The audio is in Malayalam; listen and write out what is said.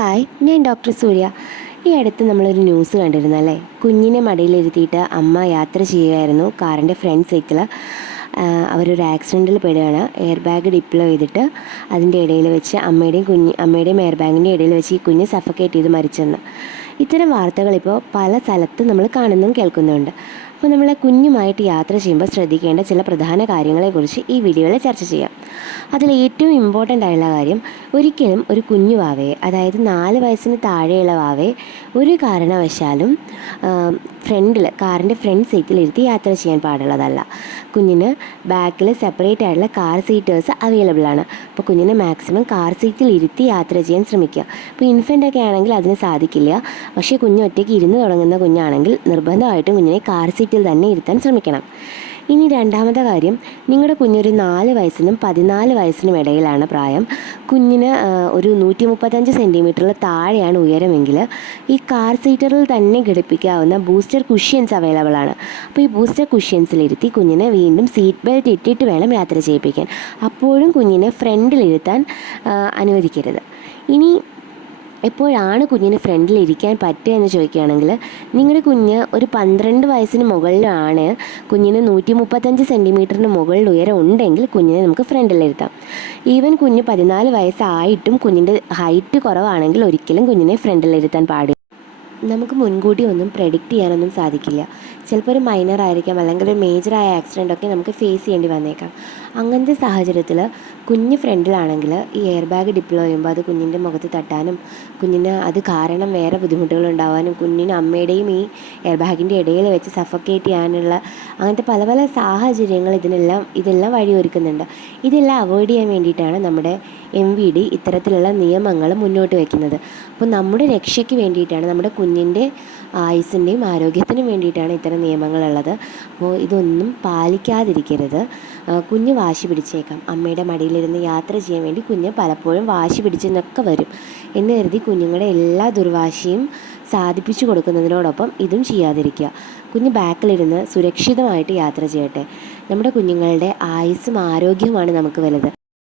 ഹായ്, ഞാൻ ഡോക്ടർ സൂര്യ. ഈ അടുത്ത് നമ്മളൊരു ന്യൂസ് കണ്ടിരുന്നു അല്ലേ? കുഞ്ഞിനെ മടിയിലിരുത്തിയിട്ട് അമ്മ യാത്ര ചെയ്യുകയായിരുന്നു കാറിൻ്റെ ഫ്രണ്ട് സീറ്റിൽ. അവരൊരു ആക്സിഡൻറ്റിൽ പെടുകയാണ്. എയർ ബാഗ് ഡിപ്ലോയ് ചെയ്തിട്ട് അതിൻ്റെ ഇടയിൽ വെച്ച് അമ്മയുടെയും എയർ ബാഗിൻ്റെ ഇടയിൽ വെച്ച് ഈ കുഞ്ഞ് സഫക്കേറ്റ് ചെയ്ത് മരിച്ചെന്ന്. ഇത്തരം വാർത്തകളിപ്പോൾ പല സ്ഥലത്ത് നമ്മൾ കാണുന്നതും കേൾക്കുന്നുമുണ്ട്. അപ്പോൾ നമ്മൾ കുഞ്ഞുമായിട്ട് യാത്ര ചെയ്യുമ്പോൾ ശ്രദ്ധിക്കേണ്ട ചില പ്രധാന കാര്യങ്ങളെക്കുറിച്ച് ഈ വീഡിയോയിൽ ചർച്ച ചെയ്യാം. അതിൽ ഏറ്റവും ഇമ്പോർട്ടൻ്റ് ആയുള്ള കാര്യം, ഒരിക്കലും ഒരു കുഞ്ഞു വാവയെ, അതായത് 4 വയസ്സിന് താഴെയുള്ള വാവയെ ഒരു കാരണവശാലും കാറിൻ്റെ ഫ്രണ്ട് സീറ്റിലിരുത്തി യാത്ര ചെയ്യാൻ പാടുള്ളതല്ല. കുഞ്ഞിന് ബാക്കിൽ സെപ്പറേറ്റ് ആയിട്ടുള്ള കാർ സീറ്റേഴ്സ് അവൈലബിൾ ആണ്. അപ്പോൾ കുഞ്ഞിനെ മാക്സിമം കാർ സീറ്റിൽ ഇരുത്തി യാത്ര ചെയ്യാൻ ശ്രമിക്കുക. ഇപ്പോൾ ഇൻഫൻ്റൊക്കെ ആണെങ്കിൽ അതിന് സാധിക്കില്ല. പക്ഷേ കുഞ്ഞ് ഒറ്റയ്ക്ക് ഇരുന്ന് തുടങ്ങുന്ന കുഞ്ഞാണെങ്കിൽ നിർബന്ധമായിട്ടും കുഞ്ഞിനെ കാർ സീറ്റിൽ തന്നെ ഇരുത്താൻ ശ്രമിക്കണം. ഇനി രണ്ടാമത്തെ കാര്യം, നിങ്ങളുടെ കുഞ്ഞൊരു 4 വയസ്സിനും 14 വയസ്സിനും ഇടയിലാണ് പ്രായം. കുഞ്ഞിന് ഒരു 135 സെൻറ്റിമീറ്ററിൽ താഴെയാണ് ഉയരമെങ്കിൽ ഈ കാർ സീറ്ററിൽ തന്നെ ഘടിപ്പിക്കാവുന്ന ബൂസ്റ്റർ കുഷ്യൻസ് അവൈലബിൾ ആണ്. അപ്പോൾ ഈ ബൂസ്റ്റർ കുഷ്യൻസിലിരുത്തി കുഞ്ഞിനെ വീണ്ടും സീറ്റ് ബെൽറ്റ് ഇട്ടിട്ട് വേണം യാത്ര ചെയ്യിപ്പിക്കാൻ. അപ്പോഴും കുഞ്ഞിനെ ഫ്രണ്ടിലിരുത്താൻ അനുവദിക്കരുത്. ഇനി എപ്പോഴാണ് കുഞ്ഞിന് ഫ്രണ്ടിലിരിക്കാൻ പറ്റുക എന്ന് ചോദിക്കുകയാണെങ്കിൽ, നിങ്ങളുടെ കുഞ്ഞ് ഒരു 12 വയസ്സിന് മുകളിലാണ്, കുഞ്ഞിന് 135 സെൻറ്റിമീറ്ററിന് മുകളിൽ ഉയരം ഉണ്ടെങ്കിൽ കുഞ്ഞിനെ നമുക്ക് ഫ്രണ്ടിലിരുത്താം. ഈവൻ കുഞ്ഞ് 14 വയസ്സായിട്ടും കുഞ്ഞിൻ്റെ ഹൈറ്റ് കുറവാണെങ്കിൽ ഒരിക്കലും കുഞ്ഞിനെ ഫ്രണ്ടിലിരുത്താൻ പാടില്ല. നമുക്ക് മുൻകൂട്ടി ഒന്നും പ്രെഡിക്റ്റ് ചെയ്യാനൊന്നും സാധിക്കില്ല. ചിലപ്പോൾ ഒരു മൈനർ ആയിരിക്കാം, അല്ലെങ്കിൽ ഒരു മേജറായ ആക്സിഡൻ്റൊക്കെ നമുക്ക് ഫേസ് ചെയ്യേണ്ടി വന്നേക്കാം. അങ്ങനത്തെ സാഹചര്യത്തിൽ കുഞ്ഞ് ഫ്രണ്ടിലാണെങ്കിൽ ഈ എയർ ബാഗ് ഡിപ്ലോയ് ചെയ്യുമ്പോൾ അത് കുഞ്ഞിൻ്റെ മുഖത്ത് തട്ടാനും കുഞ്ഞിന് അത് കാരണം വേറെ ബുദ്ധിമുട്ടുകൾ ഉണ്ടാവാനും കുഞ്ഞിന് അമ്മയുടെയും ഈ എയർ ബാഗിൻ്റെ ഇടയിൽ വെച്ച് സഫക്കേറ്റ് ചെയ്യാനുള്ള അങ്ങനത്തെ പല പല സാഹചര്യങ്ങൾ ഇതെല്ലാം വഴിയൊരുക്കുന്നുണ്ട്. ഇതെല്ലാം അവോയ്ഡ് ചെയ്യാൻ വേണ്ടിയിട്ടാണ് നമ്മുടെ MVD ഇത്തരത്തിലുള്ള നിയമങ്ങൾ മുന്നോട്ട് വയ്ക്കുന്നത്. അപ്പോൾ നമ്മുടെ രക്ഷയ്ക്ക് വേണ്ടിയിട്ടാണ്, നമ്മുടെ കുഞ്ഞിൻ്റെ ആയുസ്സിൻ്റെയും ആരോഗ്യത്തിനും വേണ്ടിയിട്ടാണ് ഇത്തരം നിയമങ്ങളുള്ളത്. അപ്പോൾ ഇതൊന്നും പാലിക്കാതിരിക്കരുത്. കുഞ്ഞ് വാശി പിടിച്ചേക്കാം. അമ്മയുടെ മടിയിലിരുന്ന് യാത്ര ചെയ്യാൻ വേണ്ടി കുഞ്ഞ് പലപ്പോഴും വാശി പിടിച്ചെന്നൊക്കെ വരും. എന്ന് കരുതി കുഞ്ഞുങ്ങളുടെ എല്ലാ ദുർവാശിയും സാധിപ്പിച്ചു കൊടുക്കുന്നതിനോടൊപ്പം ഇതും ചെയ്യാതിരിക്കുക. കുഞ്ഞ് ബാക്കിലിരുന്ന് സുരക്ഷിതമായിട്ട് യാത്ര ചെയ്യട്ടെ. നമ്മുടെ കുഞ്ഞുങ്ങളുടെ ആയുസ്സും ആരോഗ്യവുമാണ് നമുക്ക് വലുത്.